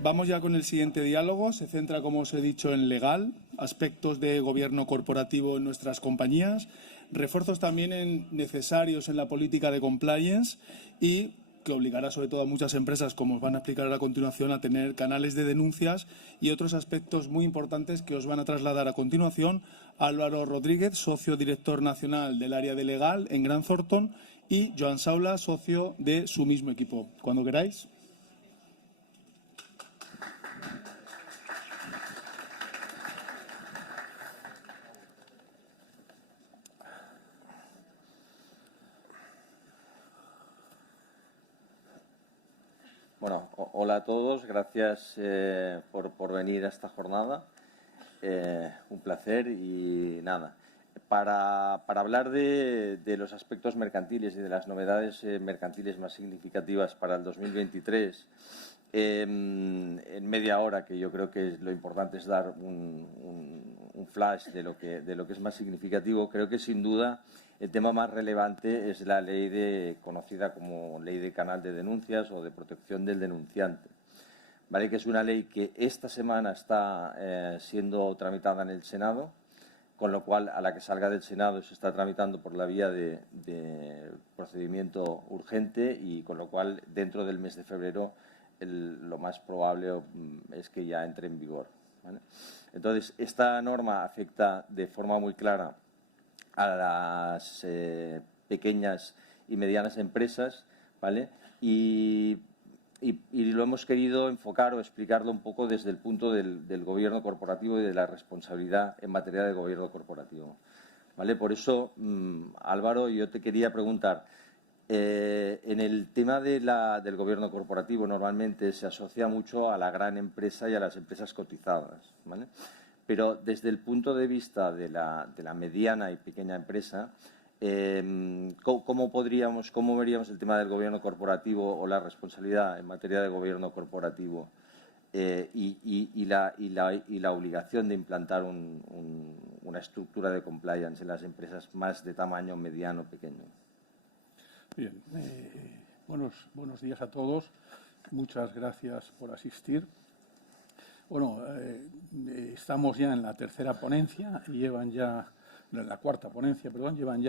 Vamos ya con el siguiente diálogo. Se centra, como os he dicho, en legal, aspectos de gobierno corporativo en nuestras compañías, refuerzos también necesarios en la política de compliance y que obligará sobre todo a muchas empresas, como os van a explicar a continuación, a tener canales de denuncias y otros aspectos muy importantes que os van a trasladar a continuación Álvaro Rodríguez, socio director nacional del área de legal en Grant Thornton, y Joan Saula, socio de su mismo equipo. Cuando queráis. Bueno, hola a todos, gracias por venir a esta jornada. Un placer y nada. Para hablar de los aspectos mercantiles y de las novedades mercantiles más significativas para el 2023, en media hora, que yo creo que lo importante es dar un flash de lo que es más significativo, creo que sin duda el tema más relevante es la ley conocida como Ley de Canal de Denuncias o de Protección del Denunciante, ¿vale? Que es una ley que esta semana está siendo tramitada en el Senado, con lo cual, a la que salga del Senado se está tramitando por la vía de procedimiento urgente y con lo cual, dentro del mes de febrero, lo más probable es que ya entre en vigor, ¿vale? Entonces, esta norma afecta de forma muy clara a las pequeñas y medianas empresas, ¿vale? Y lo hemos querido enfocar o explicarlo un poco desde el punto del gobierno corporativo y de la responsabilidad en materia de gobierno corporativo, ¿vale? Por eso, Álvaro, yo te quería preguntar, en el tema del gobierno corporativo normalmente se asocia mucho a la gran empresa y a las empresas cotizadas, ¿vale? Pero desde el punto de vista de la mediana y pequeña empresa, ¿cómo veríamos el tema del gobierno corporativo o la responsabilidad en materia de gobierno corporativo y la obligación de implantar una estructura de compliance en las empresas más de tamaño mediano pequeño? Bien, buenos días a todos. Muchas gracias por asistir. Bueno, estamos ya en la tercera ponencia y llevan ya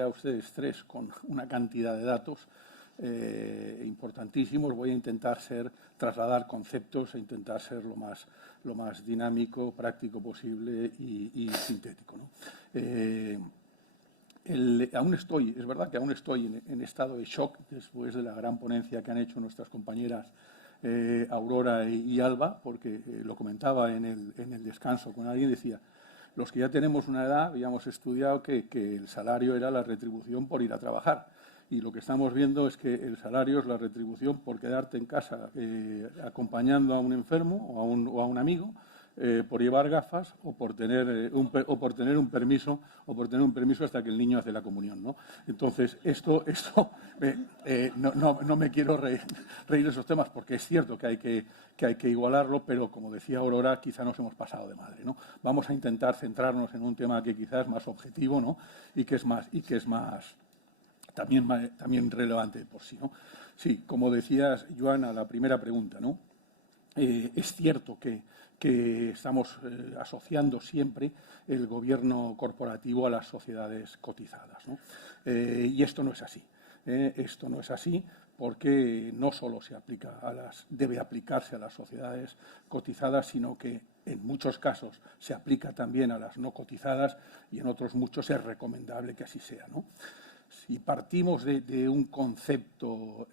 ustedes tres con una cantidad de datos importantísimos. Voy a intentar trasladar conceptos e intentar ser lo más dinámico, práctico posible y sintético, ¿no? Es verdad que aún estoy en estado de shock después de la gran ponencia que han hecho nuestras compañeras Aurora y Alba, porque lo comentaba en el descanso con alguien, decía, los que ya tenemos una edad habíamos estudiado que el salario era la retribución por ir a trabajar, y lo que estamos viendo es que el salario es la retribución por quedarte en casa acompañando a un enfermo o a un amigo, por llevar gafas o por tener un permiso hasta que el niño hace la comunión, ¿no? Entonces, no me quiero reír de esos temas, porque es cierto que hay que igualarlo, pero como decía Aurora, quizá nos hemos pasado de madre, ¿no? Vamos a intentar centrarnos en un tema que quizás es más objetivo, ¿no? y que es más también relevante por sí, ¿no? Sí, como decías, Joana, la primera pregunta, ¿no? Es cierto que estamos asociando siempre el gobierno corporativo a las sociedades cotizadas, ¿no? Y esto no es así. Esto no es así porque no solo debe aplicarse a las sociedades cotizadas, sino que en muchos casos se aplica también a las no cotizadas y en otros muchos es recomendable que así sea, ¿no? Si partimos de un concepto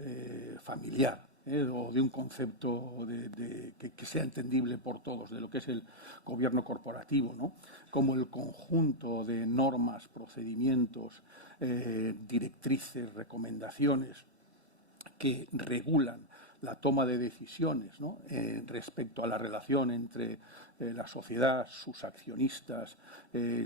familiar, o de un concepto que sea entendible por todos, de lo que es el gobierno corporativo, ¿no? Como el conjunto de normas, procedimientos, directrices, recomendaciones que regulan la toma de decisiones, ¿no? Respecto a la relación entre la sociedad, sus accionistas,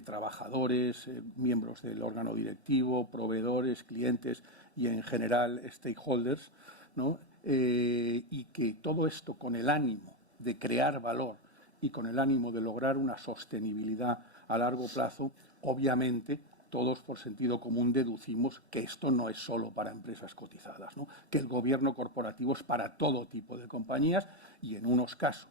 trabajadores, miembros del órgano directivo, proveedores, clientes y, en general, stakeholders, ¿no? Y que todo esto con el ánimo de crear valor y con el ánimo de lograr una sostenibilidad a largo plazo, obviamente todos por sentido común deducimos que esto no es solo para empresas cotizadas, ¿no? Que el gobierno corporativo es para todo tipo de compañías y en unos casos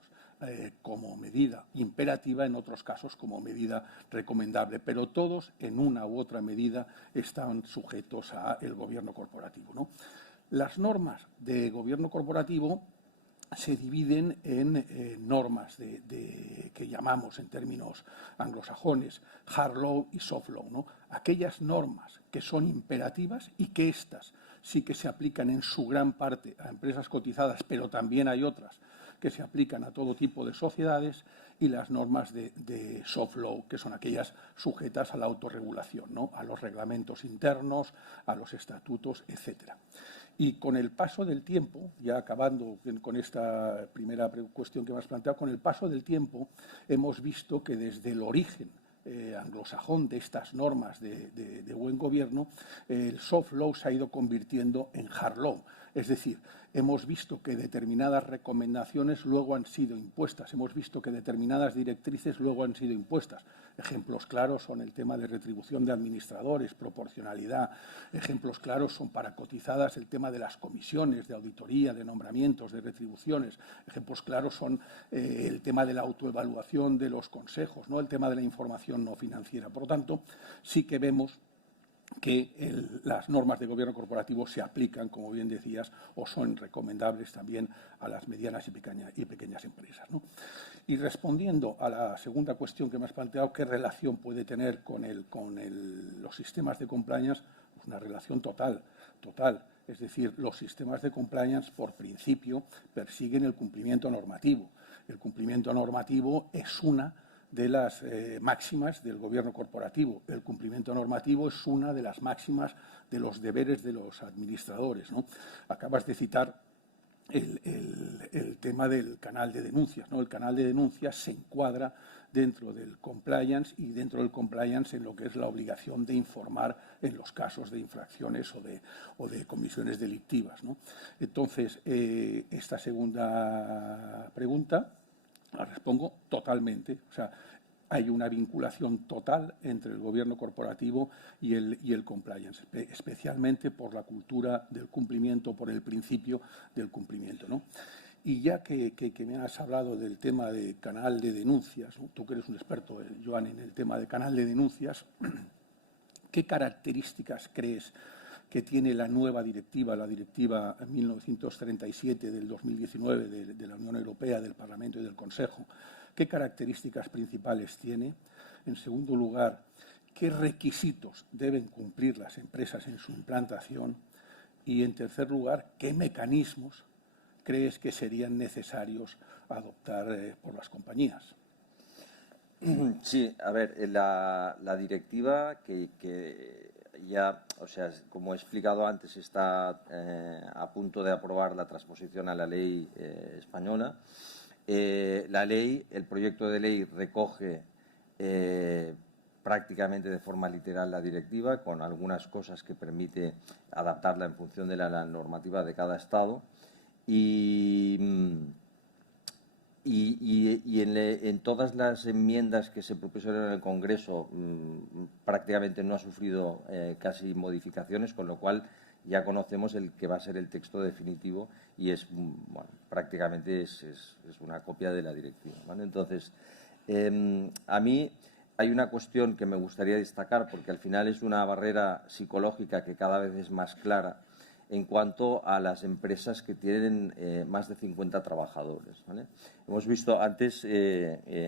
como medida imperativa, en otros casos como medida recomendable, pero todos en una u otra medida están sujetos al gobierno corporativo, ¿no? Las normas de gobierno corporativo se dividen en normas que llamamos en términos anglosajones hard law y soft law, ¿no? Aquellas normas que son imperativas y que éstas sí que se aplican en su gran parte a empresas cotizadas, pero también hay otras que se aplican a todo tipo de sociedades, y las normas de soft law, que son aquellas sujetas a la autorregulación, ¿no? A los reglamentos internos, a los estatutos, etcétera. Y con el paso del tiempo, ya acabando con esta primera cuestión que me has planteado, con el paso del tiempo hemos visto que desde el origen anglosajón de estas normas de buen gobierno, el soft law se ha ido convirtiendo en hard law. Es decir, hemos visto que determinadas recomendaciones luego han sido impuestas, hemos visto que determinadas directrices luego han sido impuestas. Ejemplos claros son el tema de retribución de administradores, proporcionalidad. Ejemplos claros son para cotizadas el tema de las comisiones, de auditoría, de nombramientos, de retribuciones. Ejemplos claros son el tema de la autoevaluación de los consejos, ¿no? El tema de la información no financiera. Por lo tanto, sí que vemos que las normas de gobierno corporativo se aplican, como bien decías, o son recomendables también a las medianas y pequeñas empresas, ¿no? Y respondiendo a la segunda cuestión que me has planteado, ¿qué relación puede tener con los sistemas de compliance? Pues una relación total. Es decir, los sistemas de compliance, por principio, persiguen el cumplimiento normativo. El cumplimiento normativo es una de las máximas del gobierno corporativo. El cumplimiento normativo es una de las máximas de los deberes de los administradores, ¿no? Acabas de citar el tema del canal de denuncias, ¿no? El canal de denuncias se encuadra dentro del compliance, y dentro del compliance en lo que es la obligación de informar en los casos de infracciones o de comisiones delictivas, ¿no? Entonces, esta segunda pregunta la respondo totalmente. O sea, hay una vinculación total entre el gobierno corporativo y el compliance, especialmente por la cultura del cumplimiento, por el principio del cumplimiento, ¿no? Y ya que me has hablado del tema de canal de denuncias, ¿no? Tú que eres un experto, Joan, en el tema de canal de denuncias, ¿qué características crees que tiene la nueva directiva, la directiva 1937 del 2019 de la Unión Europea, del Parlamento y del Consejo? ¿Qué características principales tiene? En segundo lugar, ¿qué requisitos deben cumplir las empresas en su implantación? Y en tercer lugar, ¿qué mecanismos crees que serían necesarios adoptar por las compañías? Sí, a ver, la directiva que ya, o sea, como he explicado antes, está a punto de aprobar la transposición a la ley española. La ley, el proyecto de ley recoge prácticamente de forma literal la directiva, con algunas cosas que permite adaptarla en función de la normativa de cada Estado. Y en todas las enmiendas que se propusieron en el Congreso prácticamente no ha sufrido casi modificaciones, con lo cual ya conocemos el que va a ser el texto definitivo, y es, bueno, prácticamente es una copia de la directiva, ¿vale? Entonces, a mí hay una cuestión que me gustaría destacar, porque al final es una barrera psicológica que cada vez es más clara en cuanto a las empresas que tienen más de 50 trabajadores, ¿vale? Hemos visto antes,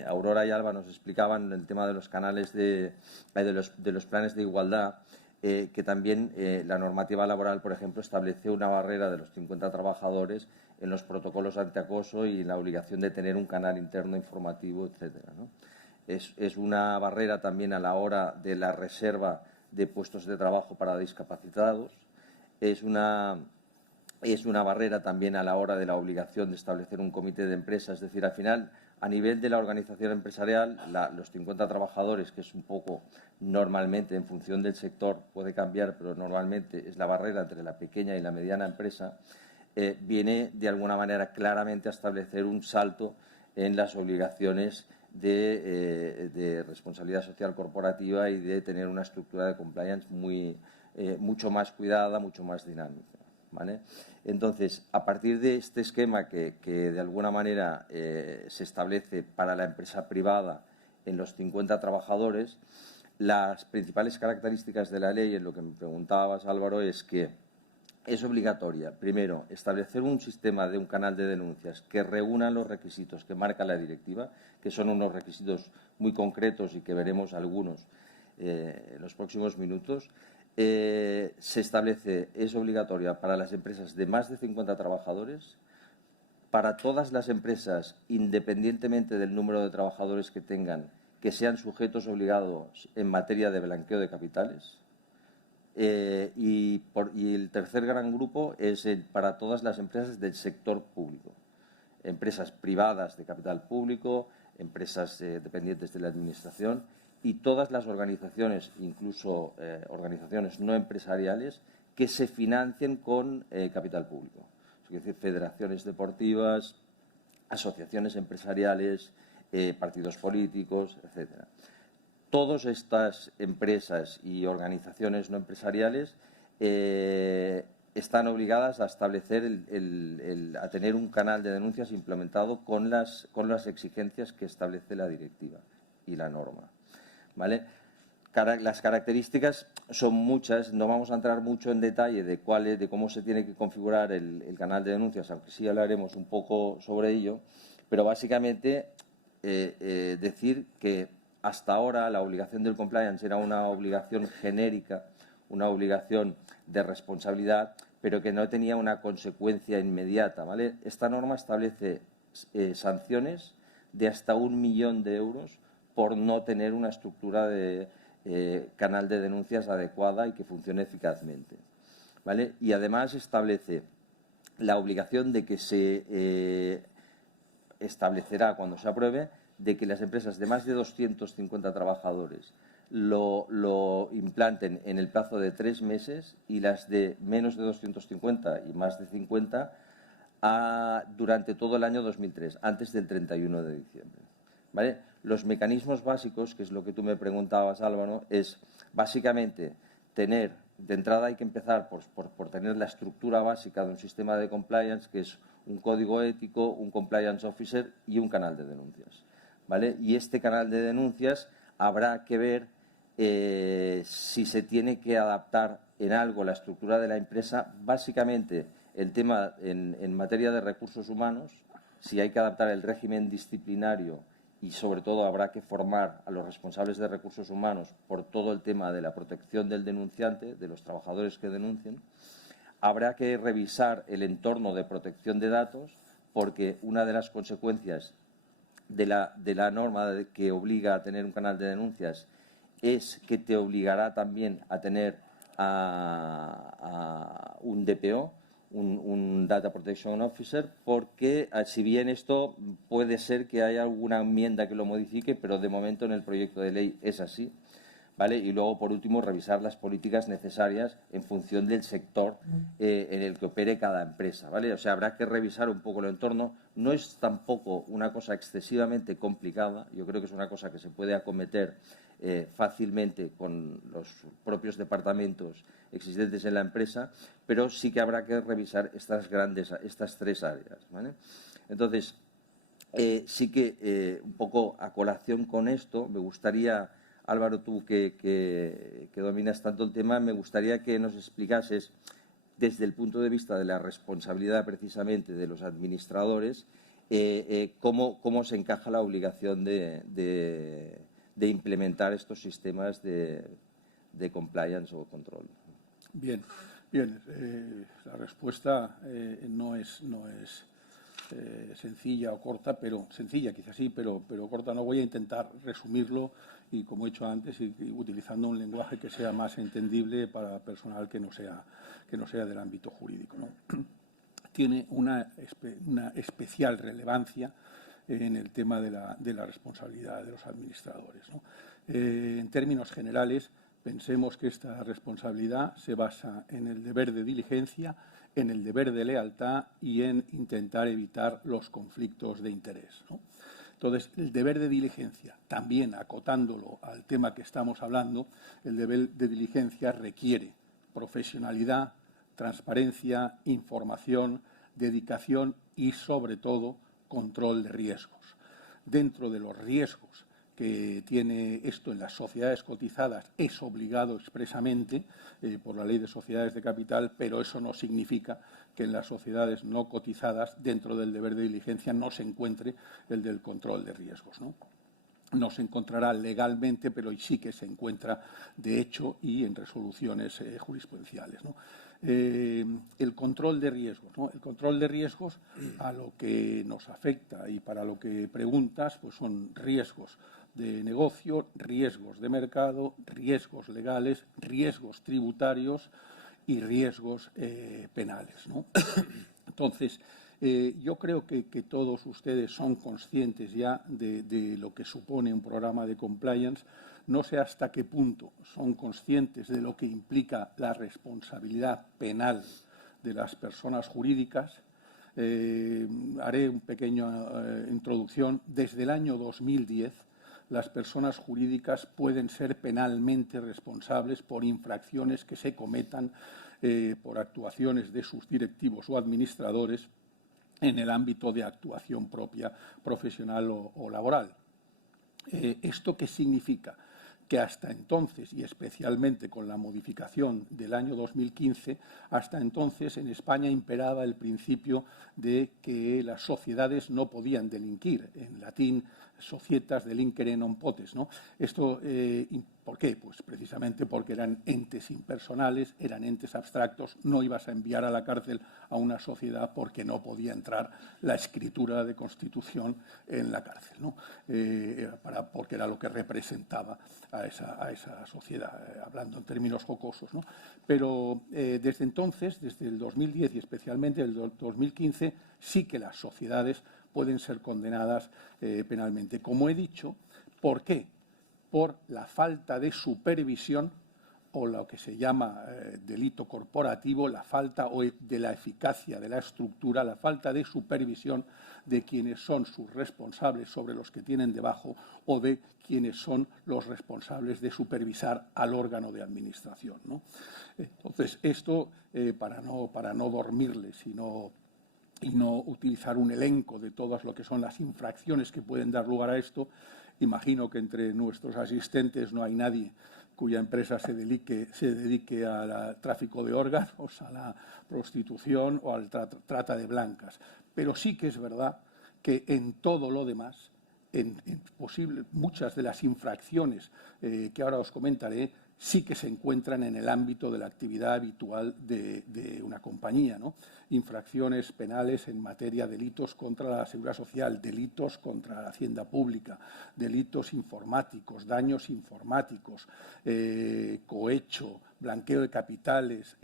Aurora y Alba nos explicaban el tema de los canales de los planes de igualdad, que también la normativa laboral, por ejemplo, establece una barrera de los 50 trabajadores en los protocolos antiacoso y en la obligación de tener un canal interno informativo, etcétera, ¿no? Es una barrera también a la hora de la reserva de puestos de trabajo para discapacitados. Es una barrera también a la hora de la obligación de establecer un comité de empresa. Es decir, al final, a nivel de la organización empresarial, los 50 trabajadores, que es un poco normalmente, en función del sector, puede cambiar, pero normalmente es la barrera entre la pequeña y la mediana empresa, viene de alguna manera claramente a establecer un salto en las obligaciones de responsabilidad social corporativa y de tener una estructura de compliance mucho más cuidada, mucho más dinámica. ¿vale? Entonces, a partir de este esquema que de alguna manera se establece para la empresa privada en los 50 trabajadores, las principales características de la ley, en lo que me preguntabas, Álvaro, es que es obligatoria, primero, establecer un sistema de un canal de denuncias que reúna los requisitos que marca la directiva, que son unos requisitos muy concretos y que veremos algunos en los próximos minutos. Se establece, es obligatoria para las empresas de más de 50 trabajadores, para todas las empresas, independientemente del número de trabajadores que tengan, que sean sujetos obligados en materia de blanqueo de capitales. Y el tercer gran grupo es para todas las empresas del sector público, empresas privadas de capital público, empresas dependientes de la Administración y todas las organizaciones, incluso organizaciones no empresariales, que se financien con capital público. Es decir, federaciones deportivas, asociaciones empresariales, partidos políticos, etcétera. Todas estas empresas y organizaciones no empresariales están obligadas a establecer, a tener un canal de denuncias implementado con las exigencias que establece la directiva y la norma, ¿vale? Las características son muchas, no vamos a entrar mucho en detalle de cómo se tiene que configurar el canal de denuncias, aunque sí hablaremos un poco sobre ello, pero básicamente decir que hasta ahora la obligación del compliance era una obligación genérica, una obligación de responsabilidad, pero que no tenía una consecuencia inmediata, ¿vale? Esta norma establece sanciones de hasta 1 millón de euros por no tener una estructura de canal de denuncias adecuada y que funcione eficazmente, ¿vale? Y además establece la obligación de que se establecerá cuando se apruebe de que las empresas de más de 250 trabajadores lo implanten en el plazo de 3 meses y las de menos de 250 y más de 50 durante todo el año 2003, antes del 31 de diciembre. ¿Vale? Los mecanismos básicos, que es lo que tú me preguntabas, Álvaro, es básicamente tener, de entrada hay que empezar por tener la estructura básica de un sistema de compliance, que es un código ético, un compliance officer y un canal de denuncias, ¿vale? Y este canal de denuncias habrá que ver si se tiene que adaptar en algo la estructura de la empresa, básicamente el tema en materia de recursos humanos, si hay que adaptar el régimen disciplinario y sobre todo habrá que formar a los responsables de recursos humanos por todo el tema de la protección del denunciante, de los trabajadores que denuncien. Habrá que revisar el entorno de protección de datos, porque una de las consecuencias de la norma que obliga a tener un canal de denuncias es que te obligará también a tener un DPO, un Data Protection Officer, porque si bien esto puede ser que haya alguna enmienda que lo modifique, pero de momento en el proyecto de ley es así, ¿vale? Y luego, por último, revisar las políticas necesarias en función del sector en el que opere cada empresa, ¿vale? O sea, habrá que revisar un poco el entorno. No es tampoco una cosa excesivamente complicada. Yo creo que es una cosa que se puede acometer fácilmente con los propios departamentos existentes en la empresa, pero sí que habrá que revisar estas 3 áreas, ¿vale? Entonces, sí que un poco a colación con esto, me gustaría, Álvaro, tú que dominas tanto el tema, me gustaría que nos explicases desde el punto de vista de la responsabilidad precisamente de los administradores cómo se encaja la obligación de implementar estos sistemas de compliance o control. Bien. La respuesta no es sencilla o corta, pero sencilla quizás sí, pero corta no. Voy a intentar resumirlo y, como he hecho antes, utilizando un lenguaje que sea más entendible para personal que no sea del ámbito jurídico, ¿no? Tiene una especial relevancia en el tema de la responsabilidad de los administradores, ¿no? En términos generales, pensemos que esta responsabilidad se basa en el deber de diligencia, en el deber de lealtad y en intentar evitar los conflictos de interés, ¿no? Entonces, el deber de diligencia, también acotándolo al tema que estamos hablando, el deber de diligencia requiere profesionalidad, transparencia, información, dedicación y, sobre todo, control de riesgos. Dentro de los riesgos que tiene esto en las sociedades cotizadas es obligado expresamente por la Ley de Sociedades de Capital, pero eso no significa que en las sociedades no cotizadas, dentro del deber de diligencia, no se encuentre el del control de riesgos, ¿no? No se encontrará legalmente, pero sí que se encuentra de hecho y en resoluciones jurisprudenciales, ¿no? El control de riesgos, ¿no? El control de riesgos, a lo que nos afecta y para lo que preguntas, pues son riesgos de negocio, riesgos de mercado, riesgos legales, riesgos tributarios y riesgos penales, ¿no? Entonces, yo creo que todos ustedes son conscientes ya de lo que supone un programa de compliance. No sé hasta qué punto son conscientes de lo que implica la responsabilidad penal de las personas jurídicas. Haré una pequeña introducción. Desde el año 2010, las personas jurídicas pueden ser penalmente responsables por infracciones que se cometan por actuaciones de sus directivos o administradores en el ámbito de actuación propia, profesional o laboral. ¿Esto qué significa? Que hasta entonces, y especialmente con la modificación del año 2015, hasta entonces en España imperaba el principio de que las sociedades no podían delinquir. En latín, societas delinquere non potes, ¿no? Esto, ¿por qué? Pues precisamente porque eran entes impersonales, eran entes abstractos. No ibas a enviar a la cárcel a una sociedad porque no podía entrar la escritura de constitución en la cárcel, ¿no? Porque era lo que representaba a esa sociedad, hablando en términos jocosos, ¿no? Pero desde entonces, desde el 2010 y especialmente el 2015, sí que las sociedades pueden ser condenadas penalmente. Como he dicho, ¿por qué? Por la falta de supervisión o lo que se llama delito corporativo, la falta de la eficacia de la estructura, la falta de supervisión de quienes son sus responsables sobre los que tienen debajo o de quienes son los responsables de supervisar al órgano de administración, ¿no? Entonces, esto, para no dormirles y no utilizar un elenco de todas lo que son las infracciones que pueden dar lugar a esto, imagino que entre nuestros asistentes no hay nadie cuya empresa se dedique al tráfico de órganos, a la prostitución o al trata de blancas. Pero sí que es verdad que en todo lo demás, muchas de las infracciones que ahora os comentaré, sí que se encuentran en el ámbito de la actividad habitual de una compañía, ¿no? Infracciones penales en materia de delitos contra la seguridad social, delitos contra la hacienda pública, delitos informáticos, daños informáticos, cohecho, blanqueo de capitales,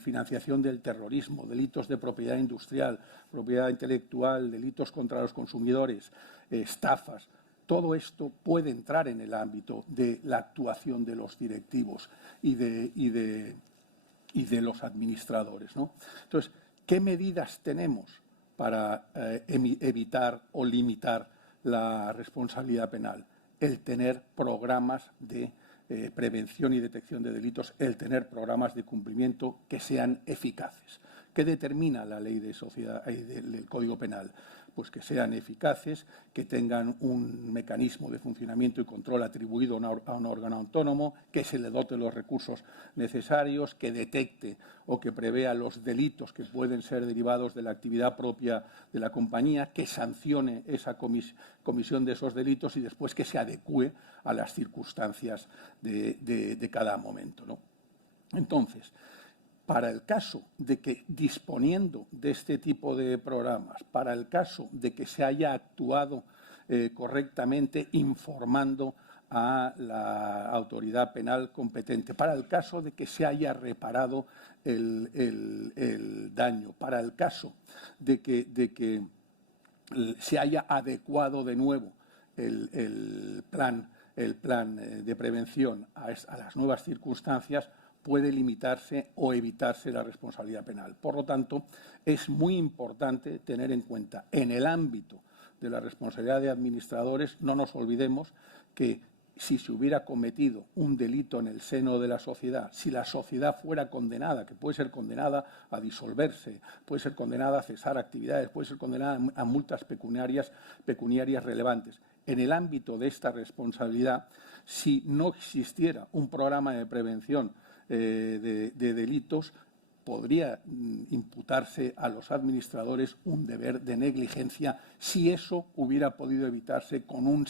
financiación del terrorismo, delitos de propiedad industrial, propiedad intelectual, delitos contra los consumidores, estafas. Todo esto puede entrar en el ámbito de la actuación de los directivos y de los administradores, ¿no? Entonces, ¿qué medidas tenemos para evitar o limitar la responsabilidad penal? El tener programas de prevención y detección de delitos, el tener programas de cumplimiento que sean eficaces. ¿Qué determina la ley de sociedad del Código Penal? Pues que sean eficaces, que tengan un mecanismo de funcionamiento y control atribuido a un órgano autónomo, que se le dote los recursos necesarios, que detecte o que prevea los delitos que pueden ser derivados de la actividad propia de la compañía, que sancione esa comisión de esos delitos y después que se adecúe a las circunstancias de cada momento, ¿no? Entonces, para el caso de que, disponiendo de este tipo de programas, para el caso de que se haya actuado correctamente informando a la autoridad penal competente, para el caso de que se haya reparado el daño, para el caso de que se haya adecuado de nuevo el plan de prevención a las nuevas circunstancias, puede limitarse o evitarse la responsabilidad penal. Por lo tanto, es muy importante tener en cuenta en el ámbito de la responsabilidad de administradores, no nos olvidemos que si se hubiera cometido un delito en el seno de la sociedad, si la sociedad fuera condenada, que puede ser condenada a disolverse, puede ser condenada a cesar actividades, puede ser condenada a multas pecuniarias relevantes. En el ámbito de esta responsabilidad, si no existiera un programa de prevención de delitos, podría imputarse a los administradores un deber de negligencia si eso hubiera podido evitarse con una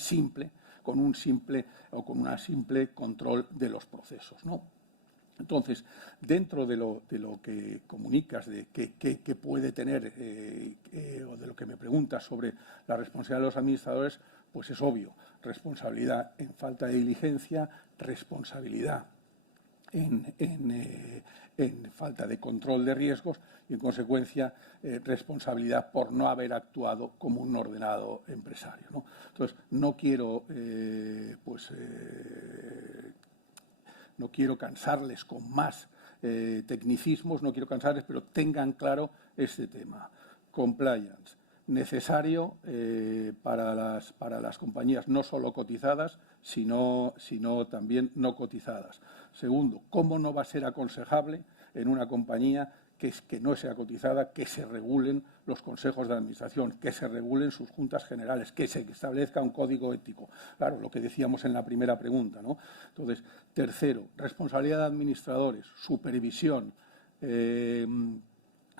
simple control de los procesos, ¿no? Entonces, dentro de lo que comunicas, de qué puede tener o de lo que me preguntas sobre la responsabilidad de los administradores, pues es obvio: responsabilidad en falta de diligencia, responsabilidad en falta de control de riesgos y, en consecuencia, responsabilidad por no haber actuado como un ordenado empresario, ¿no? Entonces, no quiero cansarles con más tecnicismos, no quiero cansarles, pero tengan claro este tema. Compliance, necesario para las compañías no solo cotizadas, sino también no cotizadas. Segundo, ¿cómo no va a ser aconsejable en una compañía que no sea cotizada que se regulen los consejos de administración, que se regulen sus juntas generales, que se establezca un código ético? Claro, lo que decíamos en la primera pregunta, ¿no? Entonces, tercero, responsabilidad de administradores, supervisión,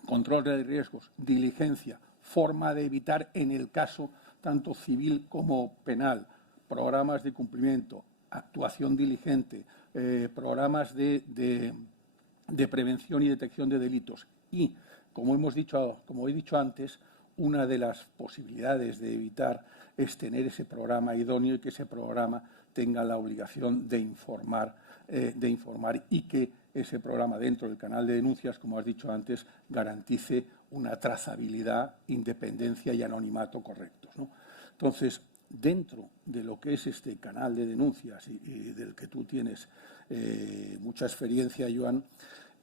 control de riesgos, diligencia, forma de evitar en el caso tanto civil como penal, programas de cumplimiento, actuación diligente, programas de prevención y detección de delitos. Y, como he dicho antes, una de las posibilidades de evitar es tener ese programa idóneo y que ese programa tenga la obligación de informar y que ese programa, dentro del canal de denuncias, como has dicho antes, garantice una trazabilidad, independencia y anonimato correctos, ¿no? Entonces, dentro de lo que es este canal de denuncias y del que tú tienes mucha experiencia, Joan,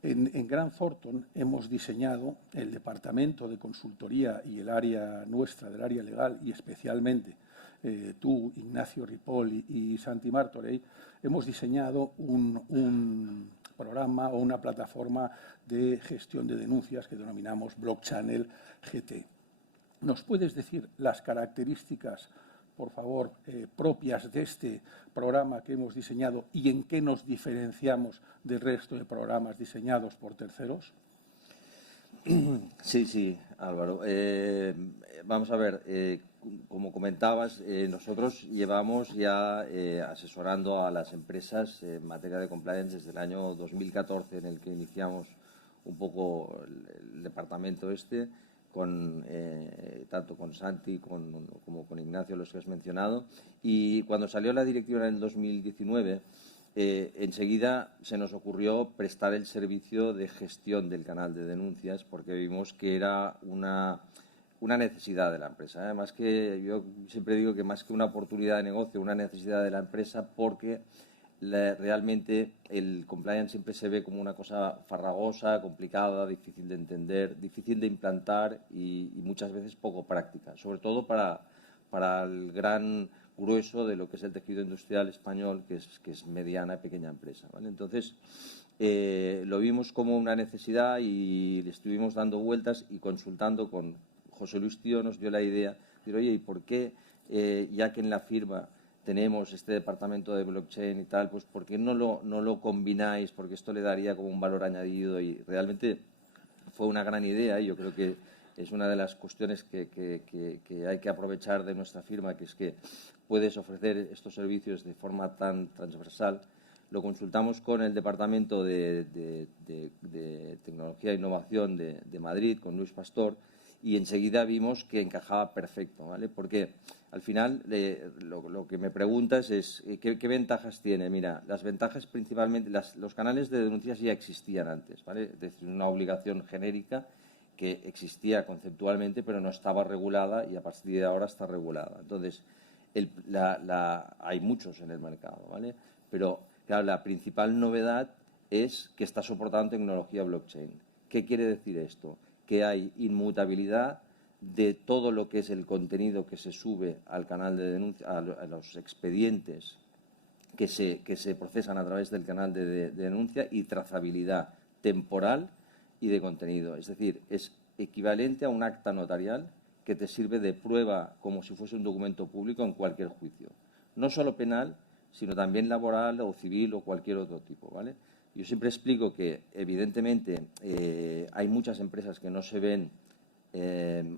en Grant Thornton hemos diseñado el departamento de consultoría y el área nuestra, del área legal, y especialmente tú, Ignacio Ripoll y Santi Martorell, hemos diseñado un programa o una plataforma de gestión de denuncias que denominamos Block Channel GT. ¿Nos puedes decir las características, por favor, propias de este programa que hemos diseñado y en qué nos diferenciamos del resto de programas diseñados por terceros? Sí, Álvaro. Vamos a ver, como comentabas, nosotros llevamos ya asesorando a las empresas en materia de compliance desde el año 2014, en el que iniciamos un poco el departamento tanto con Santi como con Ignacio, los que has mencionado. Y cuando salió la directiva en el 2019, enseguida se nos ocurrió prestar el servicio de gestión del canal de denuncias, porque vimos que era una necesidad de la empresa. Además, que yo siempre digo que más que una oportunidad de negocio, una necesidad de la empresa, porque realmente el compliance siempre se ve como una cosa farragosa, complicada, difícil de entender, difícil de implantar y muchas veces poco práctica, sobre todo para el gran grueso de lo que es el tejido industrial español, que es mediana y pequeña empresa, ¿vale? Entonces, lo vimos como una necesidad y le estuvimos dando vueltas y consultando con José Luis Tío. Nos dio la idea de decir, oye, ¿y por qué, ya que en la firma tenemos este departamento de blockchain y tal, pues ¿por qué no lo combináis? Porque esto le daría como un valor añadido, y realmente fue una gran idea, y yo creo que es una de las cuestiones que hay que aprovechar de nuestra firma, que es que puedes ofrecer estos servicios de forma tan transversal. Lo consultamos con el Departamento de Tecnología e Innovación de Madrid, con Luis Pastor, y enseguida vimos que encajaba perfecto, ¿vale? Porque al final lo que me preguntas es ¿qué ventajas tiene? Mira, las ventajas principalmente, los canales de denuncias ya existían antes, ¿vale? Es decir, una obligación genérica que existía conceptualmente, pero no estaba regulada, y a partir de ahora está regulada. Entonces, hay muchos en el mercado, ¿vale? Pero, claro, la principal novedad es que está soportando tecnología blockchain. ¿Qué quiere decir esto? Que hay inmutabilidad de todo lo que es el contenido que se sube al canal de denuncia, a los expedientes que se procesan a través del canal de denuncia y trazabilidad temporal y de contenido. Es decir, es equivalente a un acta notarial que te sirve de prueba como si fuese un documento público en cualquier juicio. No solo penal, sino también laboral o civil o cualquier otro tipo, ¿vale? Yo siempre explico que, evidentemente, hay muchas empresas que no se ven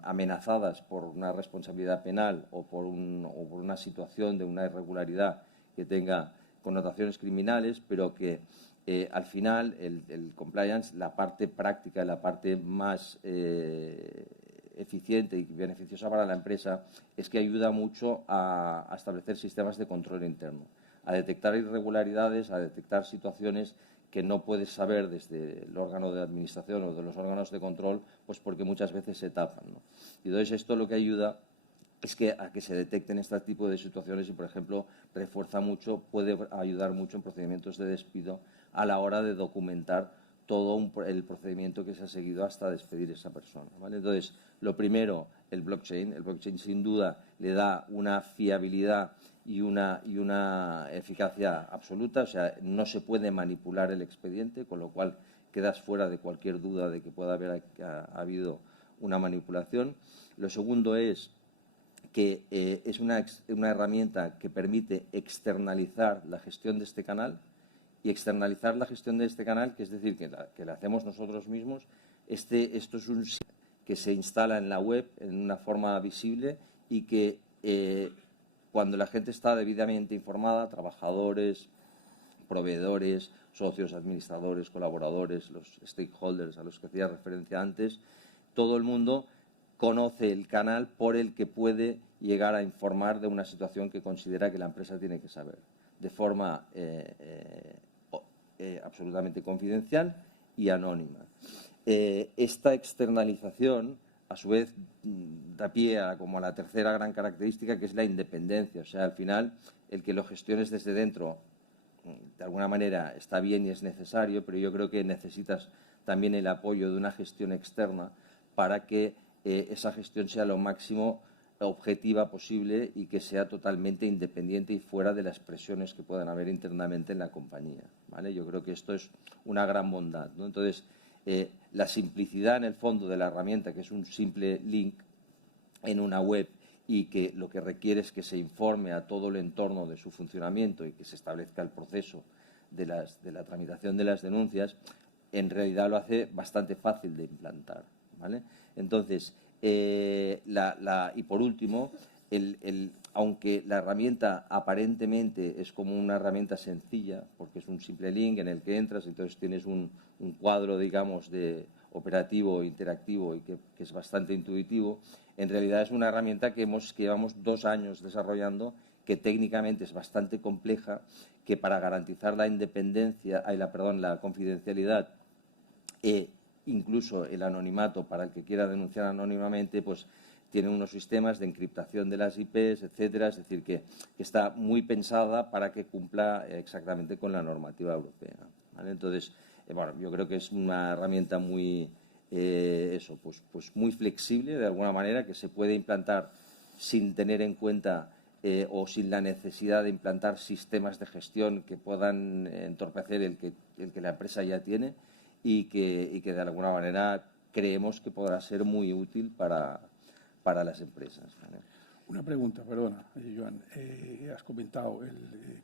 amenazadas por una responsabilidad penal o por una situación de una irregularidad que tenga connotaciones criminales, pero que al final el compliance, la parte práctica, la parte más eficiente y beneficiosa para la empresa, es que ayuda mucho a establecer sistemas de control interno, a detectar irregularidades, a detectar situaciones que no puedes saber desde el órgano de administración o de los órganos de control, pues porque muchas veces se tapan, ¿no? Y entonces esto lo que ayuda es que a que se detecten este tipo de situaciones y, por ejemplo, refuerza mucho, puede ayudar mucho en procedimientos de despido a la hora de documentar todo el procedimiento que se ha seguido hasta despedir a esa persona, ¿vale? Entonces, lo primero, el blockchain sin duda le da una fiabilidad y una eficacia absoluta, o sea, no se puede manipular el expediente, con lo cual quedas fuera de cualquier duda de que pueda haber habido una manipulación. Lo segundo es que es una herramienta que permite externalizar la gestión de este canal, y externalizar la gestión de este canal, que es decir, que la hacemos nosotros mismos. Esto es un sitio que se instala en la web en una forma visible y que cuando la gente está debidamente informada, trabajadores, proveedores, socios, administradores, colaboradores, los stakeholders a los que hacía referencia antes, todo el mundo conoce el canal por el que puede llegar a informar de una situación que considera que la empresa tiene que saber, de forma absolutamente confidencial y anónima. Esta externalización, a su vez, da pie como a la tercera gran característica, que es la independencia. O sea, al final, el que lo gestiones desde dentro, de alguna manera, está bien y es necesario, pero yo creo que necesitas también el apoyo de una gestión externa para que esa gestión sea lo máximo objetiva posible y que sea totalmente independiente y fuera de las presiones que puedan haber internamente en la compañía, ¿vale? Yo creo que esto es una gran bondad, ¿no? Entonces, la simplicidad en el fondo de la herramienta, que es un simple link en una web y que lo que requiere es que se informe a todo el entorno de su funcionamiento y que se establezca el proceso de la tramitación de las denuncias, en realidad lo hace bastante fácil de implantar, ¿vale? Entonces, y por último, aunque la herramienta aparentemente es como una herramienta sencilla, porque es un simple link en el que entras, entonces tienes un cuadro, digamos, de operativo, interactivo y que es bastante intuitivo, en realidad es una herramienta que llevamos 2 años desarrollando, que técnicamente es bastante compleja, que para garantizar la independencia, la confidencialidad incluso el anonimato para el que quiera denunciar anónimamente, pues tiene unos sistemas de encriptación de las IPs, etcétera, es decir, que está muy pensada para que cumpla exactamente con la normativa europea, ¿vale? Entonces, bueno, yo creo que es una herramienta muy, pues muy flexible, de alguna manera, que se puede implantar sin tener en cuenta o sin la necesidad de implantar sistemas de gestión que puedan entorpecer el que la empresa ya tiene, y que de alguna manera creemos que podrá ser muy útil para las empresas, ¿vale? Una pregunta, perdona, Joan. Has comentado,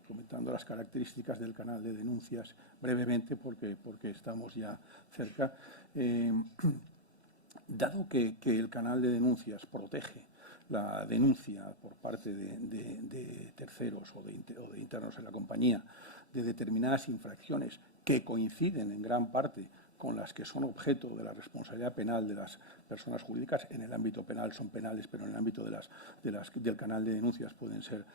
comentando las características del canal de denuncias brevemente, porque estamos ya cerca. Dado que el canal de denuncias protege la denuncia por parte de terceros o de internos en la compañía de determinadas infracciones que coinciden en gran parte con las que son objeto de la responsabilidad penal de las personas jurídicas. En el ámbito penal son penales, pero en el ámbito del canal de denuncias pueden ser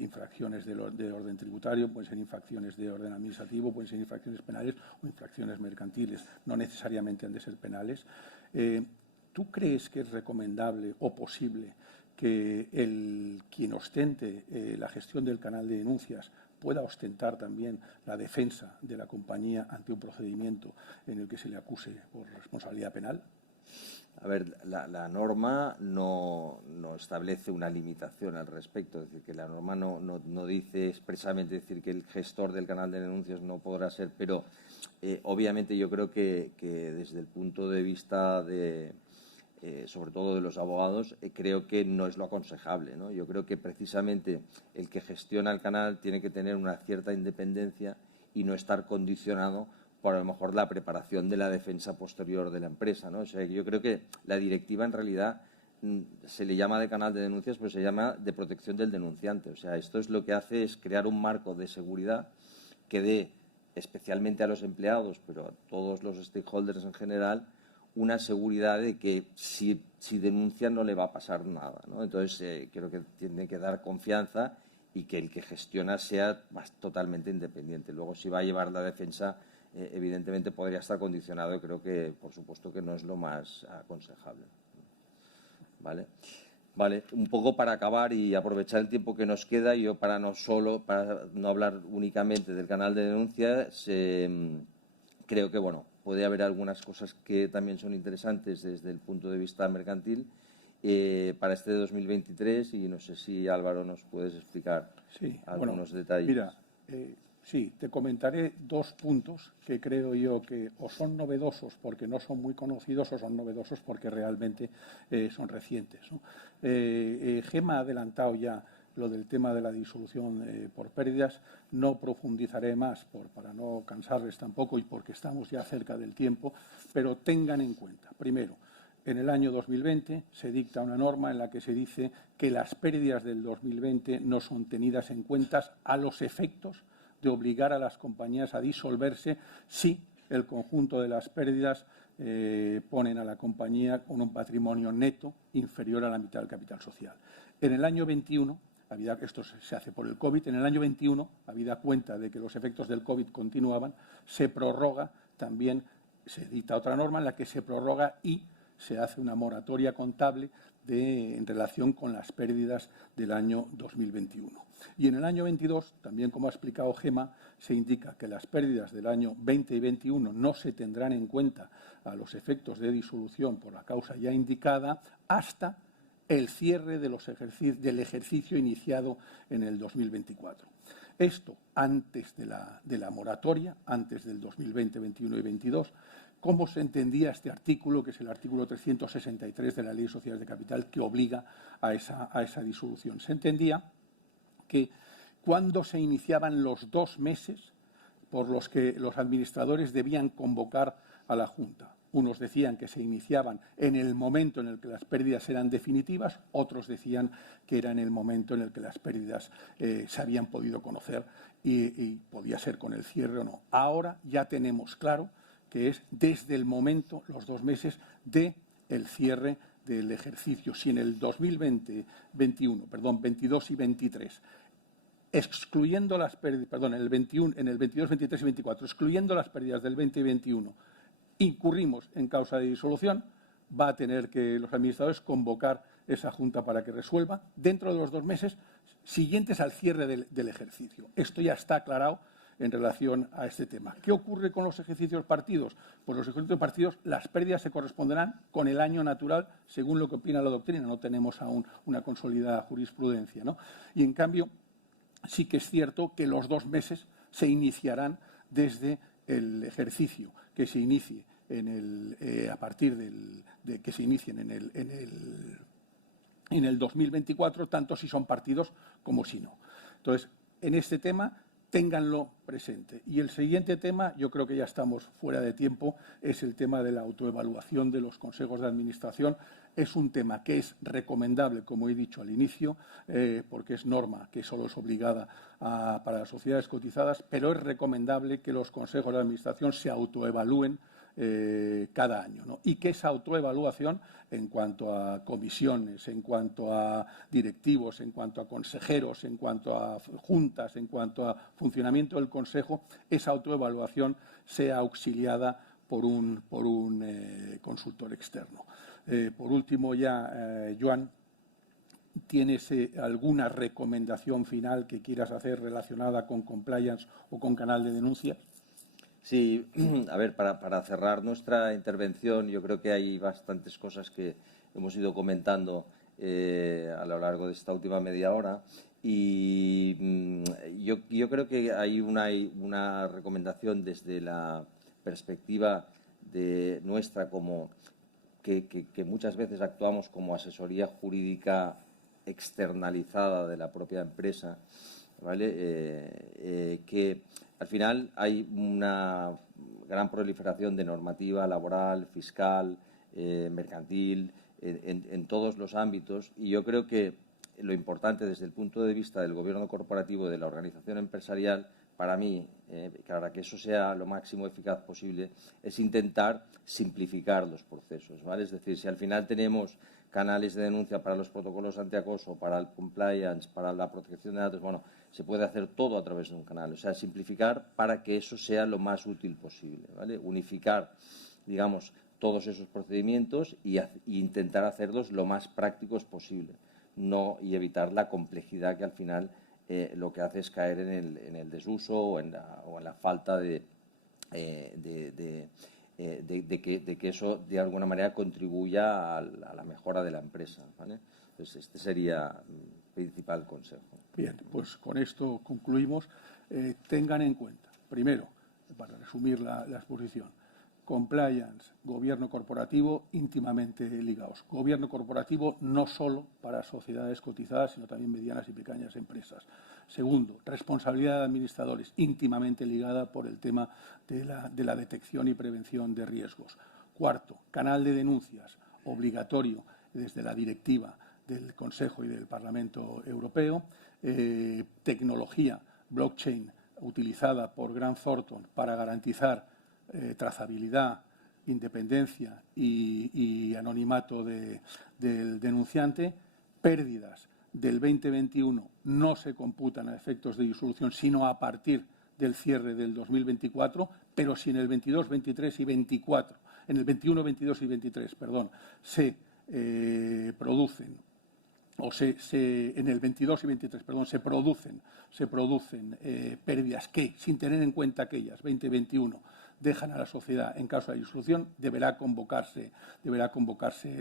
infracciones de orden tributario, pueden ser infracciones de orden administrativo, pueden ser infracciones penales o infracciones mercantiles. No necesariamente han de ser penales. ¿Tú crees que es recomendable o posible que quien ostente la gestión del canal de denuncias pueda ostentar también la defensa de la compañía ante un procedimiento en el que se le acuse por responsabilidad penal? A ver, la norma no establece una limitación al respecto, es decir, que la norma no dice expresamente decir que el gestor del canal de denuncias no podrá ser, pero obviamente yo creo que desde el punto de vista de, sobre todo de los abogados, creo que no es lo aconsejable, ¿no? Yo creo que precisamente el que gestiona el canal tiene que tener una cierta independencia y no estar condicionado por a lo mejor la preparación de la defensa posterior de la empresa, ¿no? O sea, yo creo que la directiva en realidad se le llama de canal de denuncias, pero se llama de protección del denunciante. O sea, esto es lo que hace es crear un marco de seguridad que dé, especialmente a los empleados, pero a todos los stakeholders en general, una seguridad de que si denuncia no le va a pasar nada, ¿no? Entonces, creo que tiene que dar confianza y que el que gestiona sea totalmente independiente. Luego, si va a llevar la defensa, evidentemente podría estar condicionado y creo que, por supuesto, que no es lo más aconsejable. Vale, un poco para acabar y aprovechar el tiempo que nos queda, yo para no hablar únicamente del canal de denuncias, creo que, bueno, puede haber algunas cosas que también son interesantes desde el punto de vista mercantil para este 2023 y no sé si, Álvaro, nos puedes explicar algunos detalles. Mira, sí, te comentaré dos puntos que creo yo que o son novedosos porque no son muy conocidos o son novedosos porque realmente son recientes, ¿no? Gema ha adelantado ya lo del tema de la disolución por pérdidas. No profundizaré más para no cansarles tampoco y porque estamos ya cerca del tiempo, pero tengan en cuenta, primero, en el año 2020 se dicta una norma en la que se dice que las pérdidas del 2020 no son tenidas en cuenta a los efectos de obligar a las compañías a disolverse si el conjunto de las pérdidas ponen a la compañía con un patrimonio neto inferior a la mitad del capital social. En el año 21, esto se hace por el COVID, en el año 21, habida cuenta de que los efectos del COVID continuaban, se prorroga también, se dicta otra norma en la que se prorroga y se hace una moratoria contable en relación con las pérdidas del año 2021. Y en el año 22, también como ha explicado Gema, se indica que las pérdidas del año 20 y 21 no se tendrán en cuenta a los efectos de disolución por la causa ya indicada hasta el cierre del ejercicio iniciado en el 2024. Esto antes de la moratoria, antes del 2020, 21 y 22, ¿cómo se entendía este artículo, que es el artículo 363 de la Ley de Sociedades de Capital, que obliga a esa disolución? Se entendía que cuando se iniciaban los 2 meses por los que los administradores debían convocar a la Junta. Unos decían que se iniciaban en el momento en el que las pérdidas eran definitivas, otros decían que era en el momento en el que las pérdidas se habían podido conocer y podía ser con el cierre o no. Ahora ya tenemos claro que es desde el momento, los 2 meses, del cierre del ejercicio. Si en el 22 y 23, excluyendo las pérdidas, en el 22, 23 y 24, excluyendo las pérdidas del 20 y 21, incurrimos en causa de disolución, va a tener que los administradores convocar esa junta para que resuelva dentro de los 2 meses siguientes al cierre del ejercicio. Esto ya está aclarado en relación a este tema. ¿Qué ocurre con los ejercicios partidos? Pues los ejercicios partidos, las pérdidas se corresponderán con el año natural, según lo que opina la doctrina. No tenemos aún una consolidada jurisprudencia, ¿no? Y, en cambio, sí que es cierto que los 2 meses se iniciarán desde el ejercicio que se inicie a partir de que se inicien en el 2024, tanto si son partidos como si no. Entonces, en este tema, ténganlo presente. Y el siguiente tema, yo creo que ya estamos fuera de tiempo, es el tema de la autoevaluación de los consejos de administración. Es un tema que es recomendable, como he dicho al inicio, porque es norma que solo es obligada para las sociedades cotizadas, pero es recomendable que los consejos de administración se autoevalúen cada año, ¿no? Y que esa autoevaluación, en cuanto a comisiones, en cuanto a directivos, en cuanto a consejeros, en cuanto a juntas, en cuanto a funcionamiento del consejo, esa autoevaluación sea auxiliada por un consultor externo. Por último, Joan, ¿tienes alguna recomendación final que quieras hacer relacionada con compliance o con canal de denuncias? Sí, a ver, para cerrar nuestra intervención, yo creo que hay bastantes cosas que hemos ido comentando a lo largo de esta última media hora y yo creo que hay una recomendación desde la perspectiva de nuestra como que muchas veces actuamos como asesoría jurídica externalizada de la propia empresa, ¿vale? Que al final hay una gran proliferación de normativa laboral, fiscal, mercantil, en todos los ámbitos, y yo creo que lo importante desde el punto de vista del gobierno corporativo y de la organización empresarial, para mí, para que eso sea lo máximo eficaz posible, es intentar simplificar los procesos, ¿vale? Es decir, si al final tenemos canales de denuncia para los protocolos antiacoso, para el compliance, para la protección de datos, bueno, se puede hacer todo a través de un canal. O sea, simplificar para que eso sea lo más útil posible, ¿vale? Unificar, digamos, todos esos procedimientos y intentar hacerlos lo más prácticos posible, y evitar la complejidad que al final lo que hace es caer en el desuso o en la falta de que eso de alguna manera contribuya a la mejora de la empresa, ¿vale? Entonces, este sería el principal consejo. Bien, pues con esto concluimos. Tengan en cuenta, primero, para resumir la exposición, compliance, gobierno corporativo íntimamente ligados. Gobierno corporativo no solo para sociedades cotizadas, sino también medianas y pequeñas empresas. Segundo, responsabilidad de administradores íntimamente ligada por el tema de la detección y prevención de riesgos. Cuarto, canal de denuncias obligatorio desde la directiva del Consejo y del Parlamento Europeo. Tecnología, blockchain, utilizada por Grant Thornton para garantizar trazabilidad, independencia y anonimato del denunciante. Pérdidas del 2021 no se computan a efectos de disolución, sino a partir del cierre del 2024, pero si en el 22, 23 y 24, en el 21, 22 y 23, perdón, se producen en el 22 y 23, perdón, se producen pérdidas que, sin tener en cuenta aquellas 2021, dejan a la sociedad en caso de disolución, deberá convocarse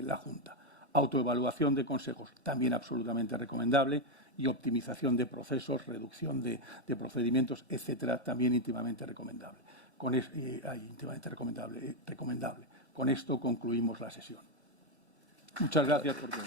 la Junta. Autoevaluación de consejos, también absolutamente recomendable, y optimización de procesos, reducción de procedimientos, etcétera, también íntimamente recomendable. Recomendable. Con esto concluimos la sesión. Muchas gracias por todo.